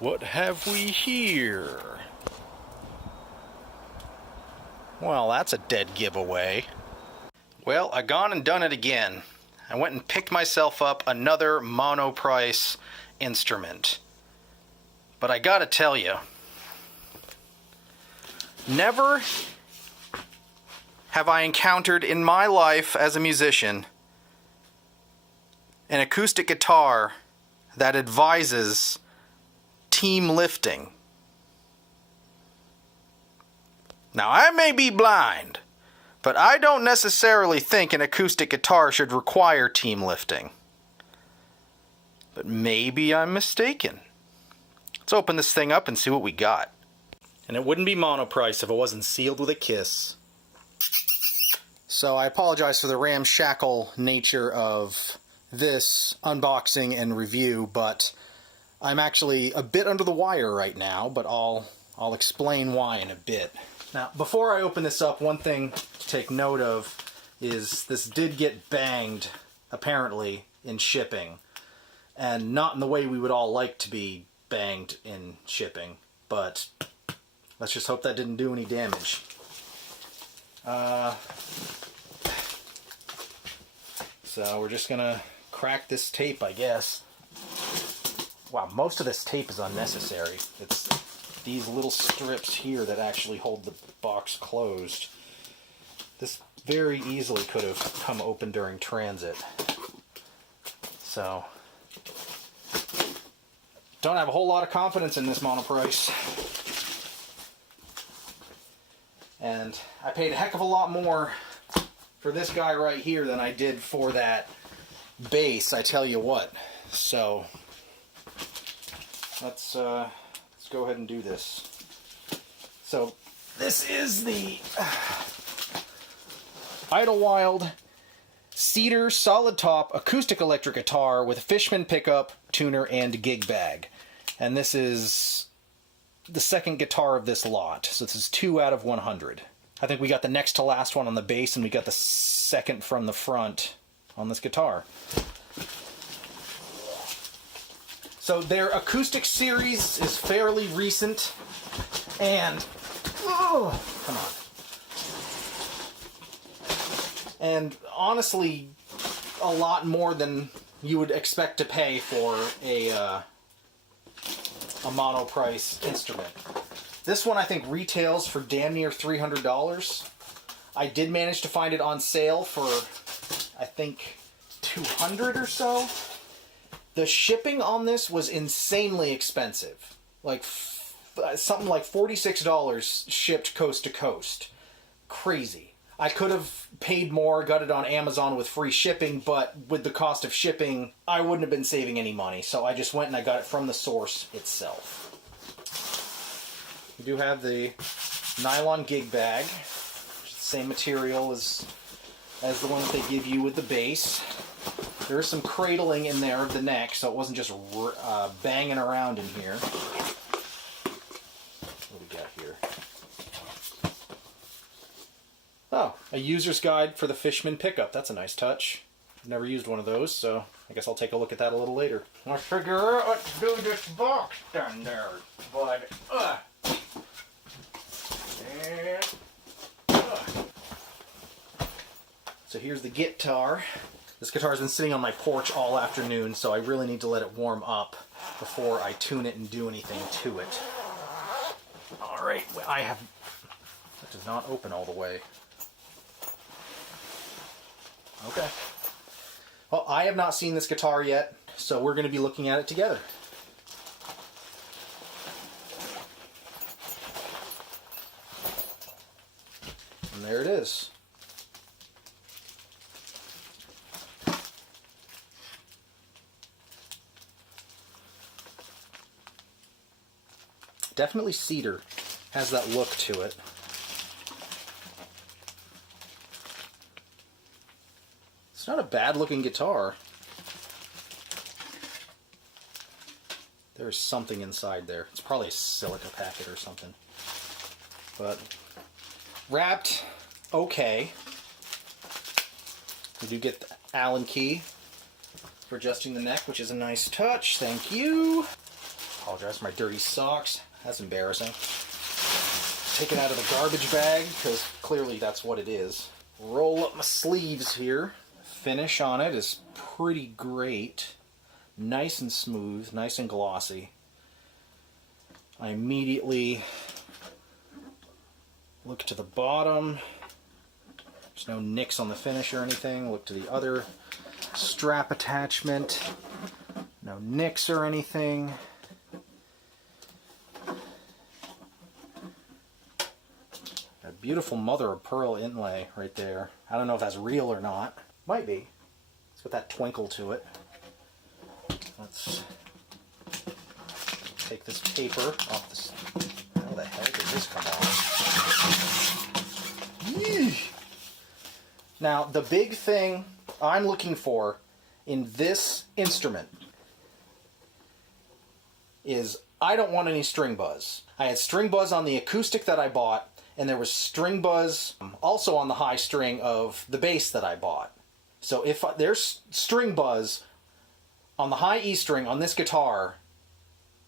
What have we here? Well, that's a dead giveaway. Well, I gone and done it again. I went and picked myself up another MONOPRICE instrument. But I gotta tell you, never have I encountered in my life as a musician an acoustic guitar that advises team lifting. Now, I may be blind, but I don't necessarily think an acoustic guitar should require team lifting. But maybe I'm mistaken. Let's open this thing up and see what we got. And it wouldn't be MONOPRICE if it wasn't sealed with a kiss. So I apologize for the ramshackle nature of this unboxing and review, but I'm actually a bit under the wire right now, but I'll explain why in a bit. Now, before I open this up, one thing to take note of is this did get banged, apparently, in shipping. And not in the way we would all like to be banged in shipping, but let's just hope that didn't do any damage. So we're just gonna crack this tape, I guess. Wow, most of this tape is unnecessary. It's these little strips here that actually hold the box closed. This very easily could have come open during transit. So, don't have a whole lot of confidence in this MONOPRICE. And I paid a heck of a lot more for this guy right here than I did for that bass, I tell you what. So, let's go ahead and do this. So, this is the Idyllwild Cedar solid top acoustic electric guitar with a Fishman pickup, tuner, and gig bag. And this is the second guitar of this lot. So this is 2 out of 100. I think we got the next to last one on the bass, and we got the second from the front on this guitar. So their acoustic series is fairly recent, and oh, come on. And honestly, a lot more than you would expect to pay for a MONOPRICE instrument. This one I think retails for damn near $300. I did manage to find it on sale for, I think, $200 or so. The shipping on this was insanely expensive. Like, something like $46 shipped coast to coast. Crazy. I could have paid more, got it on Amazon with free shipping, but with the cost of shipping, I wouldn't have been saving any money. So I just went and I got it from the source itself. We do have the nylon gig bag, which is the same material as the one that they give you with the bass. There is some cradling in there of the neck, so it wasn't just banging around in here. What do we got here? Oh, a user's guide for the Fishman pickup. That's a nice touch. I've never used one of those, so I guess I'll take a look at that a little later. I'll figure out what to do with this box down there, but So here's the guitar. This guitar's been sitting on my porch all afternoon, so I really need to let it warm up before I tune it and do anything to it. Alright, well, that does not open all the way. Okay. Well, I have not seen this guitar yet, so we're going to be looking at it together. And there it is. Definitely Cedar has that look to it. It's not a bad looking guitar. There's something inside there. It's probably a silica packet or something. But wrapped okay. We do get the Allen key. for adjusting the neck, which is a nice touch. Thank you. Apologize for my dirty socks. That's embarrassing. Take it out of the garbage bag, because clearly that's what it is. Roll up my sleeves here. Finish on it is pretty great. Nice and smooth, nice and glossy. I immediately look to the bottom. There's no nicks on the finish or anything. Look to the other strap attachment. No nicks or anything. A beautiful mother of pearl inlay right there. I don't know if that's real or not. Might be. It's got that twinkle to it. Let's take this paper off this. How the hell did this come off? Yee. Now, the big thing I'm looking for in this instrument is I don't want any string buzz. I had string buzz on the acoustic that I bought, and there was string buzz also on the high string of the bass that I bought. So if there's string buzz on the high E string on this guitar,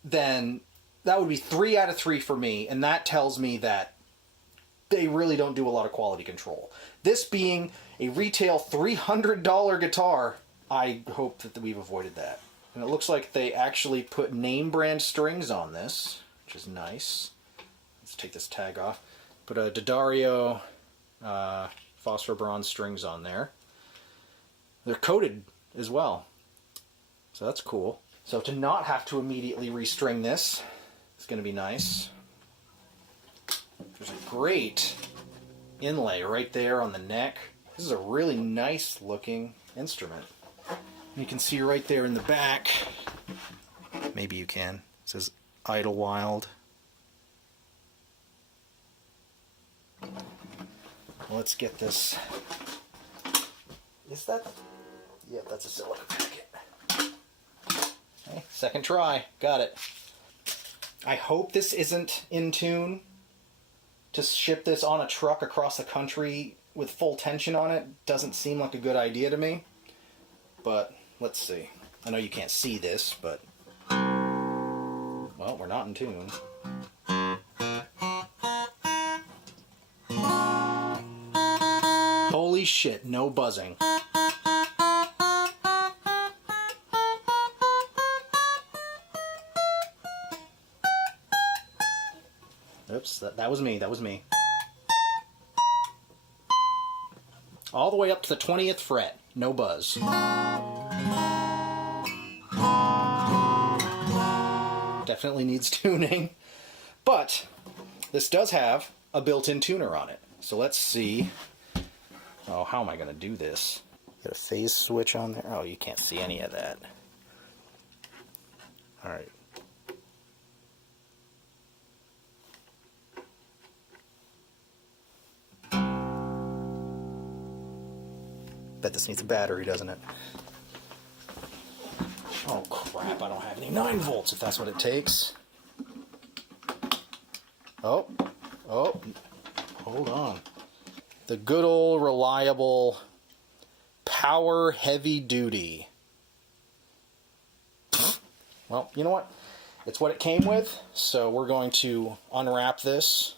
then that would be 3 out of 3 for me, and that tells me that they really don't do a lot of quality control. This being a retail $300 guitar, I hope that we've avoided that. And it looks like they actually put name brand strings on this, which is nice. Let's take this tag off. Put a D'Addario phosphor bronze strings on there. They're coated as well, so that's cool. So to not have to immediately restring this is going to be nice. There's a great inlay right there on the neck. This is a really nice looking instrument. You can see right there in the back, maybe you can, it says Idyllwild. Let's get this. Is that? Yep, that's a silica packet. Okay, second try. Got it. I hope this isn't in tune. To ship this on a truck across the country with full tension on it doesn't seem like a good idea to me. But let's see. I know you can't see this, but well, we're not in tune. Holy shit, no buzzing. Oops, that was me, that was me. All the way up to the 20th fret, no buzz. Definitely needs tuning, but this does have a built-in tuner on it. So let's see. Oh, how am I going to do this? Got a phase switch on there? Oh, you can't see any of that. Alright. Bet this needs a battery, doesn't it? Oh crap, I don't have any 9 volts if that's what it takes. Oh, hold on. The good old reliable power heavy duty. Well, you know what? It's what it came with, so we're going to unwrap this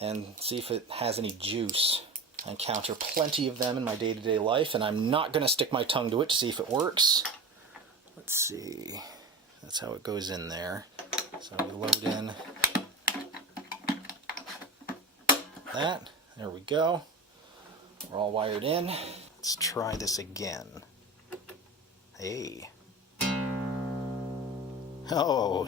and see if it has any juice. I encounter plenty of them in my day-to-day life, and I'm not going to stick my tongue to it to see if it works. Let's see. That's how it goes in there. So we load in that. There we go. We're all wired in. Let's try this again. Hey. Oh.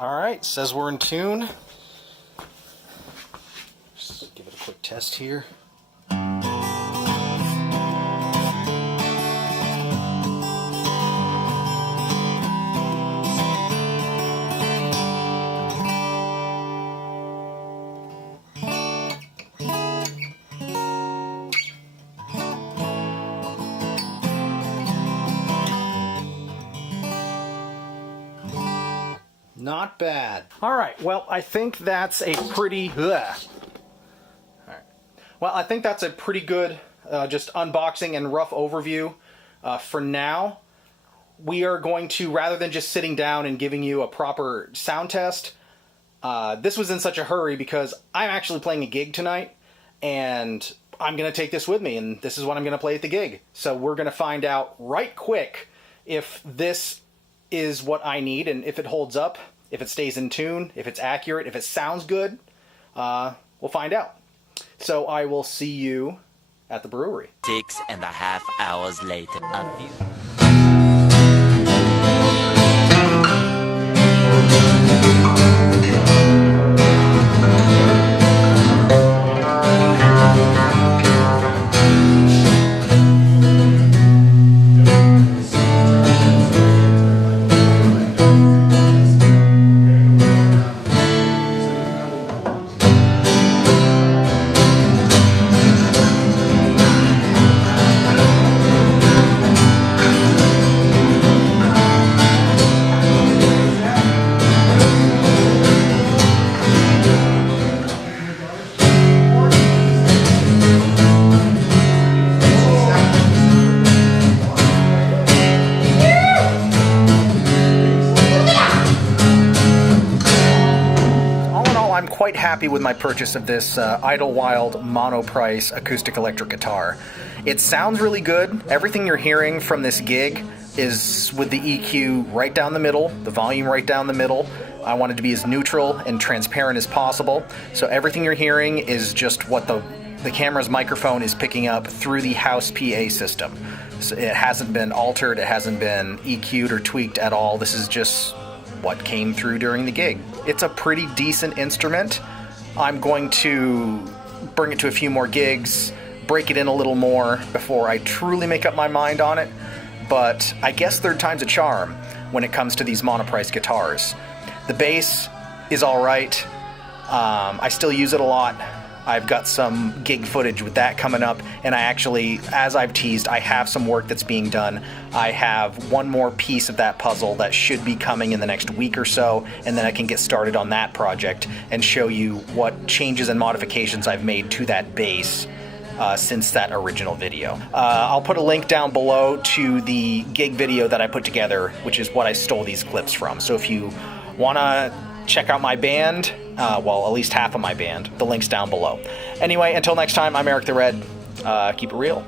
Alright, says we're in tune. Just give it a quick test here. Not bad. All right, well, I think that's a pretty... All right. Well, I think that's a pretty good just unboxing and rough overview for now. We are going to, rather than just sitting down and giving you a proper sound test, this was in such a hurry because I'm actually playing a gig tonight, and I'm going to take this with me, and this is what I'm going to play at the gig. So we're going to find out right quick if this is what I need, and if it holds up, if it stays in tune, if it's accurate, if it sounds good. We'll find out. So I will see you at the brewery. 6.5 hours later. Quite happy with my purchase of this Idyllwild MONOPRICE acoustic electric guitar. It sounds really good. Everything you're hearing from this gig is with the EQ right down the middle, the volume right down the middle. I want it to be as neutral and transparent as possible. So everything you're hearing is just what the camera's microphone is picking up through the house PA system. So it hasn't been altered, it hasn't been EQ'd or tweaked at all. This is just what came through during the gig. It's a pretty decent instrument. I'm going to bring it to a few more gigs, break it in a little more before I truly make up my mind on it. But I guess third time's a charm when it comes to these MONOPRICE guitars. The bass is all right. I still use it a lot. I've got some gig footage with that coming up, and I actually, as I've teased, I have some work that's being done. I have one more piece of that puzzle that should be coming in the next week or so, and then I can get started on that project and show you what changes and modifications I've made to that bass since that original video. I'll put a link down below to the gig video that I put together, which is what I stole these clips from. So if you want to check out my band, well, at least half of my band, the link's down below. Anyway, until next time, I'm Eric the Red. Keep it real.